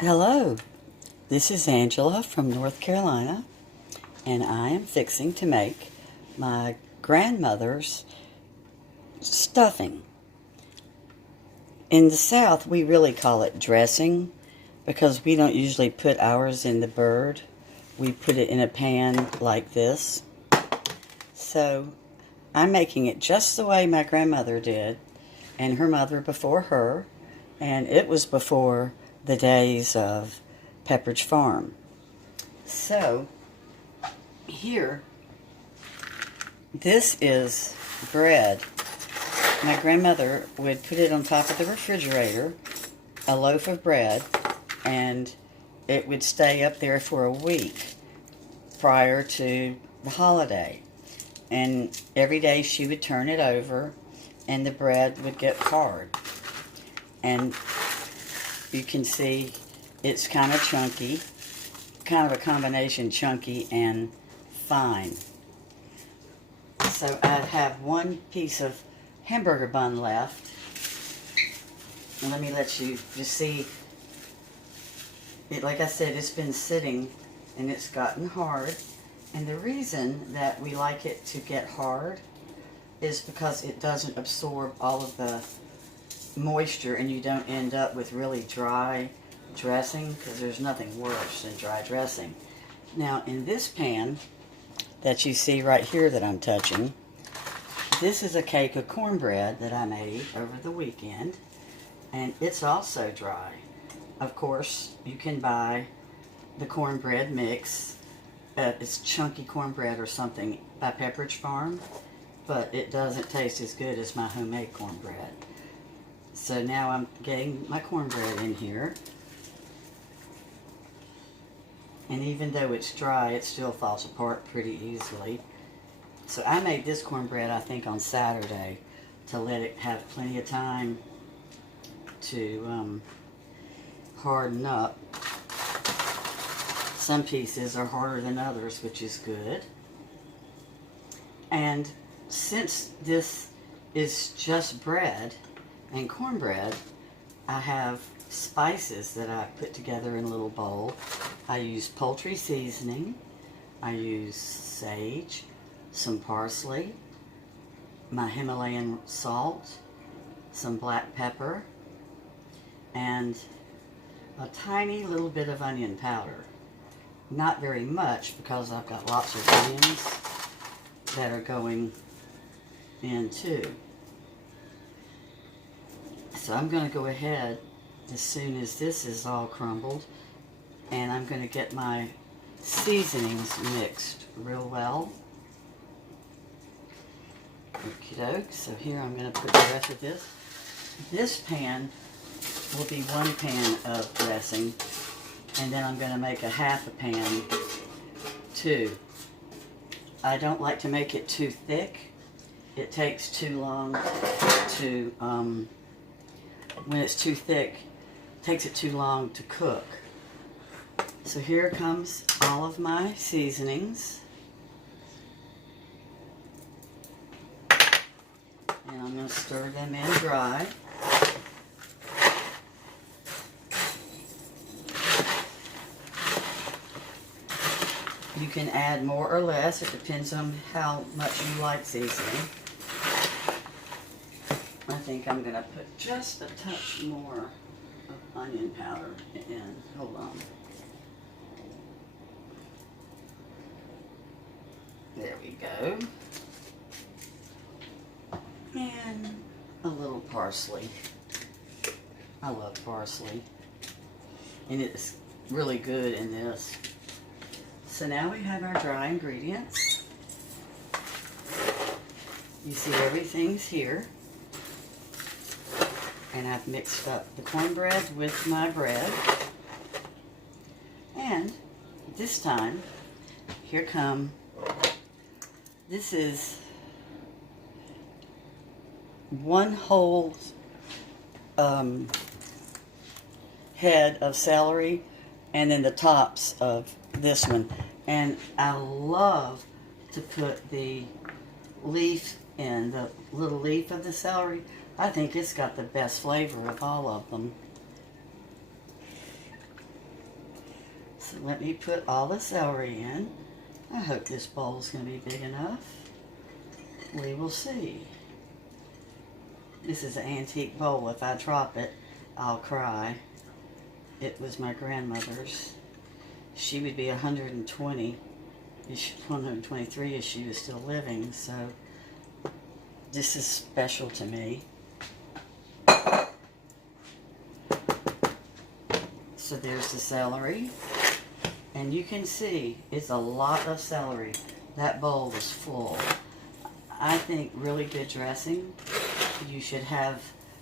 Hello, this is Angela from North Carolina, and I am fixing to make my grandmother's stuffing. In the South, we really call it dressing because we don't usually put ours in the bird. We put it in a pan like this. So I'm making it just the way my grandmother did, and her mother before her, and it was before the days of Pepperidge Farm. So here, this is bread. My grandmother would put it on top of the refrigerator, a loaf of bread, and it would stay up there for a week prior to the holiday. And every day she would turn it over and the bread would get hard. And you can see it's kind of chunky, kind of a combination chunky and fine. So I have one piece of hamburger bun left. And let me let you just see it. Like I said, it's been sitting and it's gotten hard. And the reason that we like it to get hard is because it doesn't absorb all of the moisture and you don't end up with really dry dressing, because there's nothing worse than dry dressing. Now in this pan that you see right here that I'm touching, this is a cake of cornbread that I made over the weekend, and it's also dry. Of course, you can buy the cornbread mix. It's chunky cornbread or something by Pepperidge Farm, but it doesn't taste as good as my homemade cornbread. So now I'm getting my cornbread in here. And even though it's dry, it still falls apart pretty easily. So I made this cornbread, I think, on Saturday to let it have plenty of time to harden up. Some pieces are harder than others, which is good. And since this is just bread and cornbread, I have spices that I put together in a little bowl. I use poultry seasoning, I use sage, some parsley, my Himalayan salt, some black pepper, and a tiny little bit of onion powder. Not very much, because I've got lots of onions that are going in too. So I'm going to go ahead as soon as this is all crumbled, and I'm going to get my seasonings mixed real well. Okie doke. So here I'm going to put the rest of this. This pan will be one pan of dressing, and then I'm going to make a half a pan too. I don't like to make it too thick. It takes too long to, when it's too thick, it takes it too long to cook. So here comes all of my seasonings. And I'm going to stir them in dry. You can add more or less. It depends on how much you like seasoning. I think I'm going to put just a touch more of onion powder in. Hold on. There we go. And a little parsley. I love parsley. And it's really good in this. So now we have our dry ingredients. You see everything's here. And I've mixed up the cornbread with my bread. And this time, here come, this is one whole head of celery, and then the tops of this one. And I love to put the leaf in, the little leaf of the celery. I think it's got the best flavor of all of them. So let me put all the celery in. I hope this bowl is going to be big enough. We will see. This is an antique bowl. If I drop it, I'll cry. It was my grandmother's. She would be 120, 123 if she was still living, so this is special to me. So there's the celery. And you can see it's a lot of celery. That bowl was full. I think really good dressing, you should have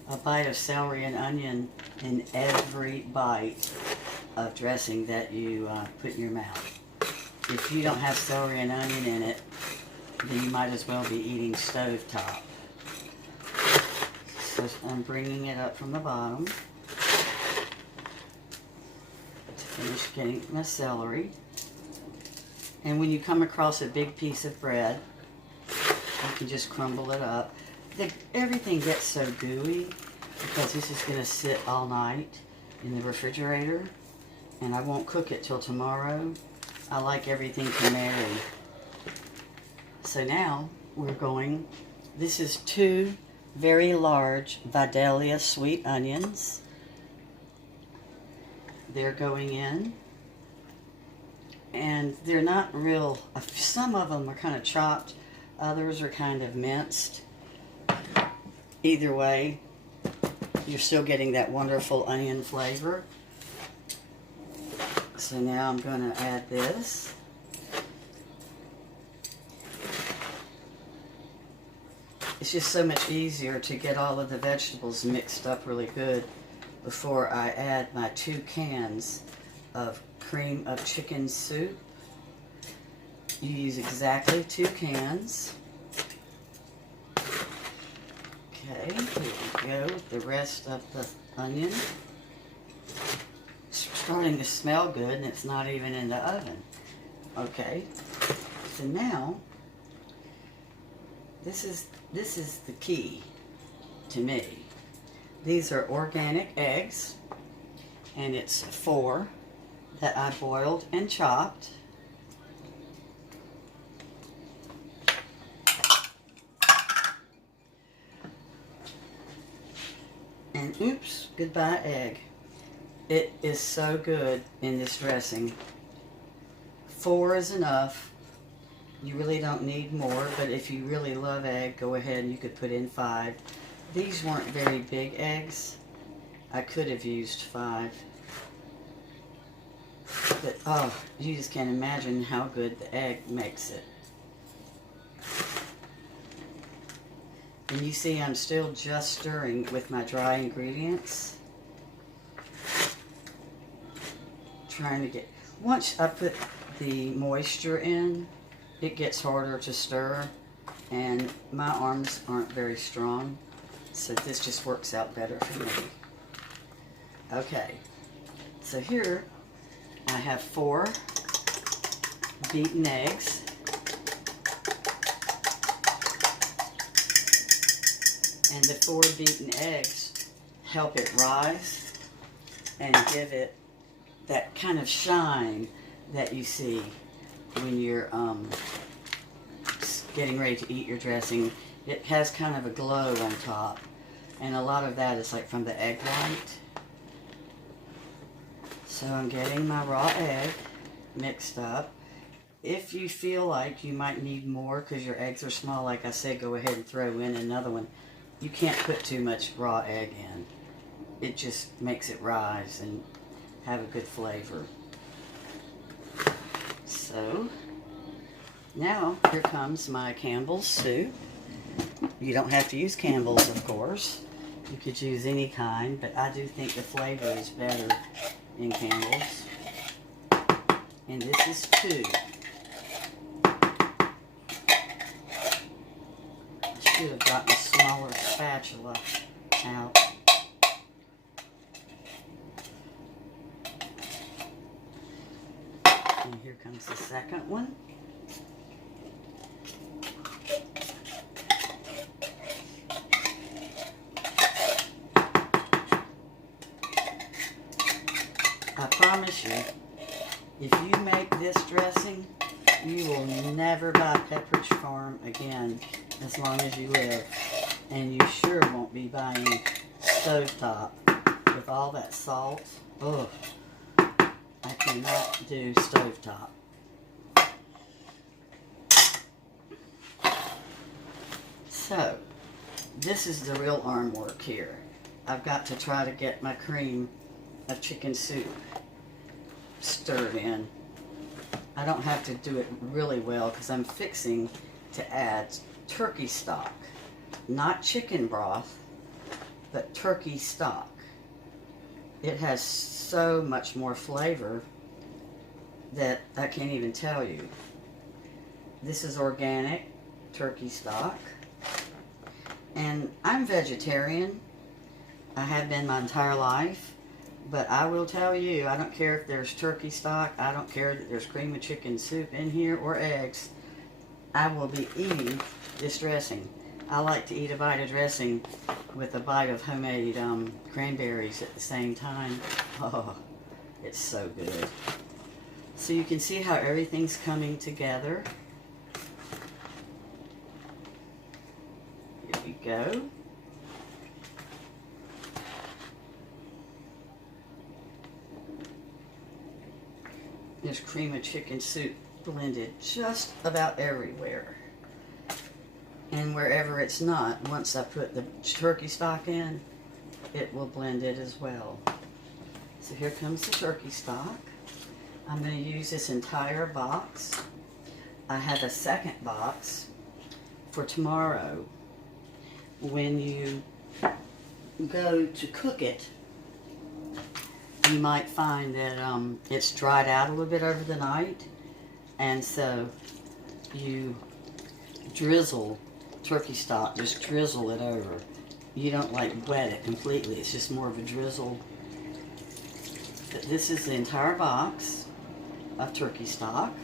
a bite of celery and onion in every bite of dressing that you put in your mouth. If you don't have celery and onion in it, then you might as well be eating stovetop. So I'm bringing it up from the bottom to finish getting my celery. And when you come across a big piece of bread, you can just crumble it up. Everything gets so gooey because this is going to sit all night in the refrigerator, and I won't cook it till tomorrow. I like everything to marry. So now we're going, this is 2 very large Vidalia sweet onions. They're going in, and they're not real, some of them are kind of chopped, others are kind of minced. Either way, you're still getting that wonderful onion flavor. So now I'm going to add this. It's just so much easier to get all of the vegetables mixed up really good before I add my 2 cans of cream of chicken soup. You use exactly 2 cans. Okay, here we go with the rest of the onion. It's starting to smell good, and it's not even in the oven. Okay, so now this is the key to me. These are organic eggs, and it's 4 that I boiled and chopped. And oops, goodbye egg. It is so good in this dressing. 4 is enough. You really don't need more, but if you really love egg, go ahead and you could put in 5. These weren't very big eggs. I could have used 5. But oh, you just can't imagine how good the egg makes it. And you see I'm still just stirring with my dry ingredients. Trying to get, once I put the moisture in, it gets harder to stir, and my arms aren't very strong, so this just works out better for me. Okay, so here I have 4 beaten eggs. And the 4 beaten eggs help it rise and give it that kind of shine that you see when you're getting ready to eat your dressing. It has kind of a glow on top, and a lot of that is like from the egg white. So I'm getting my raw egg mixed up. If you feel like you might need more because your eggs are small, like I said, go ahead and throw in another one. You can't put too much raw egg in. It just makes it rise and have a good flavor. So now here comes my Campbell's soup. You don't have to use Campbell's, of course. You could use any kind, but I do think the flavor is better in Campbell's. And this is 2. I should have gotten a smaller spatula out. And here comes the second one. I promise you, If you make this dressing, you will never buy Pepperidge Farm again as long as you live. And you sure won't be buying stovetop with all that salt. Ugh, I cannot do stovetop. So, this is the real arm work here. I've got to try to get my cream of chicken soup stirred in. I don't have to do it really well because I'm fixing to add turkey stock. Not chicken broth, but turkey stock. It has so much more flavor that I can't even tell you. This is organic turkey stock. And I'm vegetarian. I have been my entire life. But I will tell you, I don't care if there's turkey stock, I don't care that there's cream of chicken soup in here or eggs, I will be eating this dressing. I like to eat a bite of dressing with a bite of homemade cranberries at the same time. Oh, it's so good. So you can see how everything's coming together. Here we go. There's cream of chicken soup blended just about everywhere. And wherever it's not, once I put the turkey stock in, it will blend it as well. So here comes the turkey stock. I'm going to use this entire box. I have a second box for tomorrow. When you go to cook it, you might find that it's dried out a little bit over the night, and so you drizzle turkey stock, just drizzle it over. You don't like wet it completely, it's just more of a drizzle. But this is the entire box of turkey stock.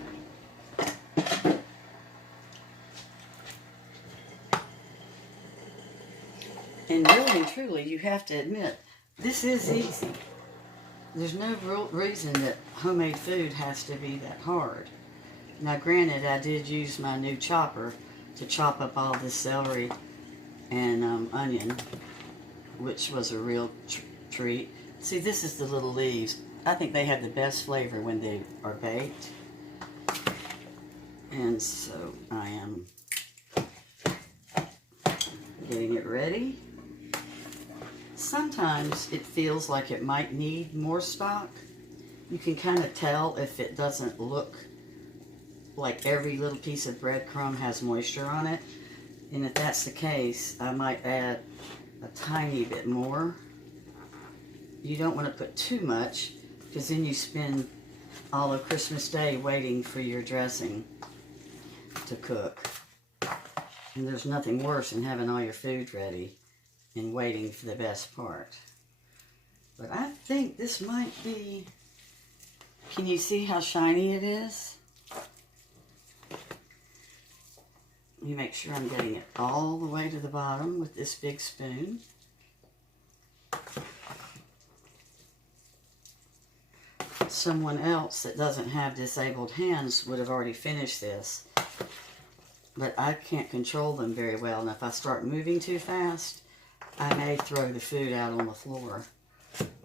And really and truly, you have to admit, this is easy. There's no real reason that homemade food has to be that hard. Now granted, I did use my new chopper to chop up all this celery and onion, which was a real treat. See, this is the little leaves. I think they have the best flavor when they are baked. And so I am getting it ready. Sometimes it feels like it might need more stock. You can kind of tell if it doesn't look like every little piece of breadcrumb has moisture on it. And if that's the case, I might add a tiny bit more. You don't want to put too much, because then you spend all of Christmas Day waiting for your dressing to cook. And there's nothing worse than having all your food ready and waiting for the best part. But I think this might be, can you see how shiny it is? Let me make sure I'm getting it all the way to the bottom with this big spoon. Someone else that doesn't have disabled hands would have already finished this. But I can't control them very well, and if I start moving too fast, I may throw the food out on the floor,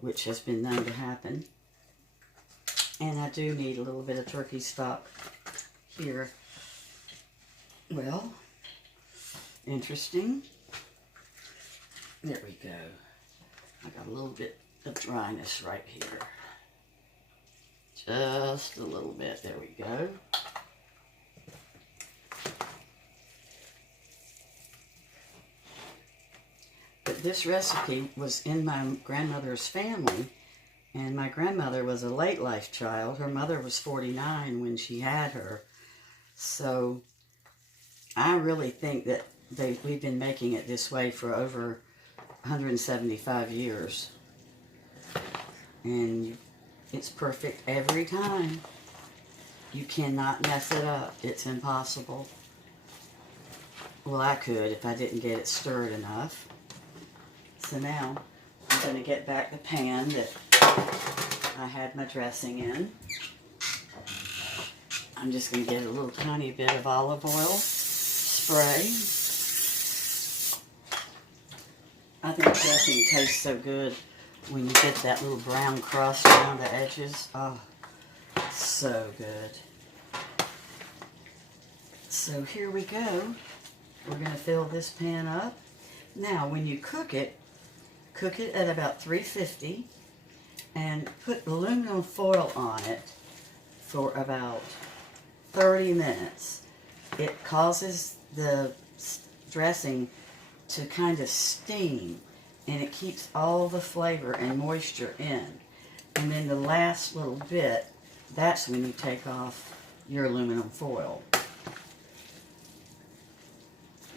which has been known to happen. And I do need a little bit of turkey stock here. Well, interesting. There we go. I got a little bit of dryness right here. Just a little bit. There we go. But this recipe was in my grandmother's family, and my grandmother was a late life child. Her mother was 49 when she had her. So I really think that we've been making it this way for over 175 years. And it's perfect every time. You cannot mess it up. It's impossible. Well, I could if I didn't get it stirred enough. So now I'm going to get back the pan that I had my dressing in. I'm just going to get a little tiny bit of olive oil spray. I think dressing tastes so good when you get that little brown crust around the edges. Oh, so good. So here we go. We're going to fill this pan up. Now, when you cook it at about 350 and put aluminum foil on it for about 30 minutes. It causes the dressing to kind of steam, and it keeps all the flavor and moisture in. And then the last little bit, that's when you take off your aluminum foil.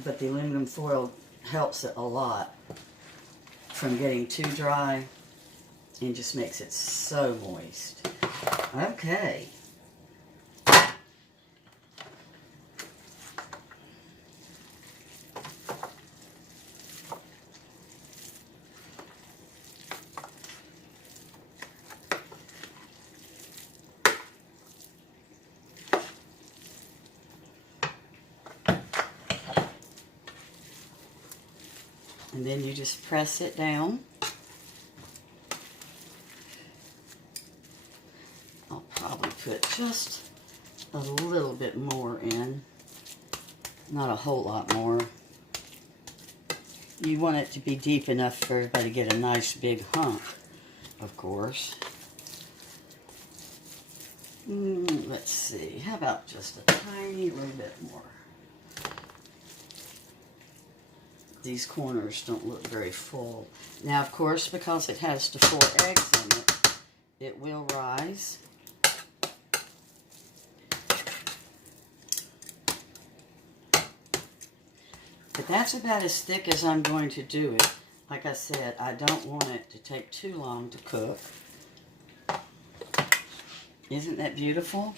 But the aluminum foil helps it a lot from getting too dry and just makes it so moist. Okay. And then you just press it down. I'll probably put just a little bit more in. Not a whole lot more. You want it to be deep enough for everybody to get a nice big hunk, of course. Let's see, how about just a tiny little bit more? These corners don't look very full. Now, of course, because it has the 4 eggs in it, it will rise. But that's about as thick as I'm going to do it. Like I said, I don't want it to take too long to cook. Isn't that beautiful?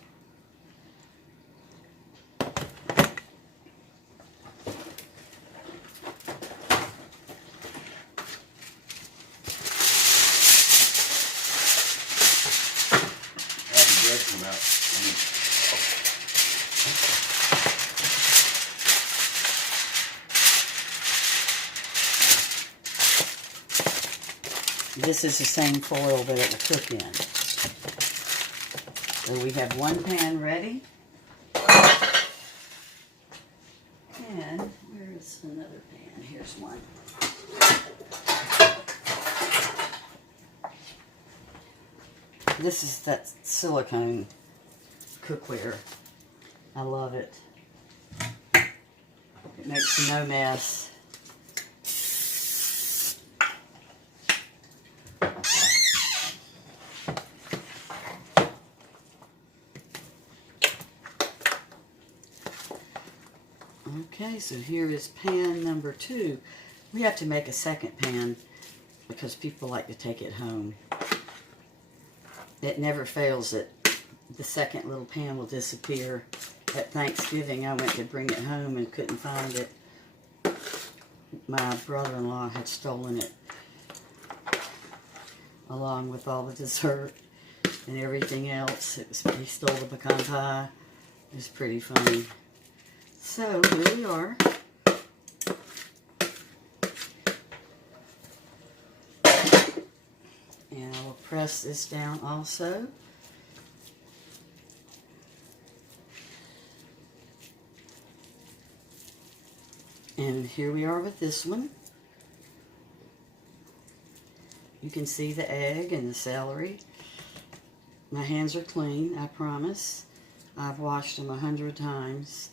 This is the same foil that it will cook in. So we have one pan ready. And where's another pan? Here's one. This is that silicone cookware. I love it. It makes no mess. Okay, so here is pan number 2. We have to make a second pan because people like to take it home. It never fails that the second little pan will disappear. At Thanksgiving, I went to bring it home and couldn't find it. My brother-in-law had stolen it along with all the dessert and everything else. He stole the pecan pie. It was pretty funny. So, here we are. And I will press this down also. And here we are with this one. You can see the egg and the celery. My hands are clean, I promise. I've washed them 100 times.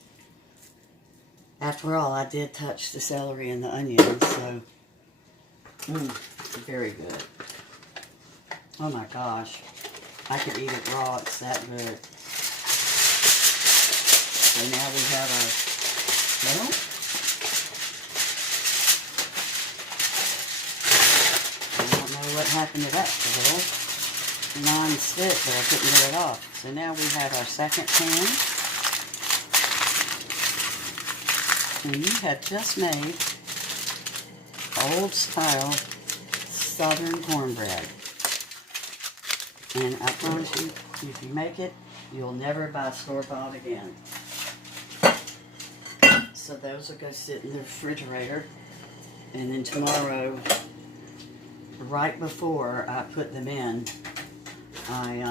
After all, I did touch the celery and the onions, so very good. Oh my gosh, I could eat it raw, it's that good. So now we have our, well, I don't know what happened to that grill. Non-stick, but I couldn't get it off. So now we have our second pan. And you have just made old-style southern cornbread. And I promise you, if you make it You'll never buy store-bought again. So those will go sit in the refrigerator. And then tomorrow, right before I put them in, I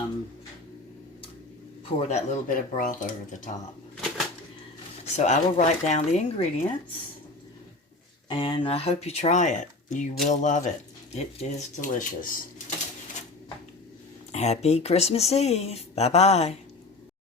pour that little bit of broth over the top. So I will write down the ingredients, and I hope you try it. You will love it. It is delicious. Happy Christmas Eve. Bye-bye.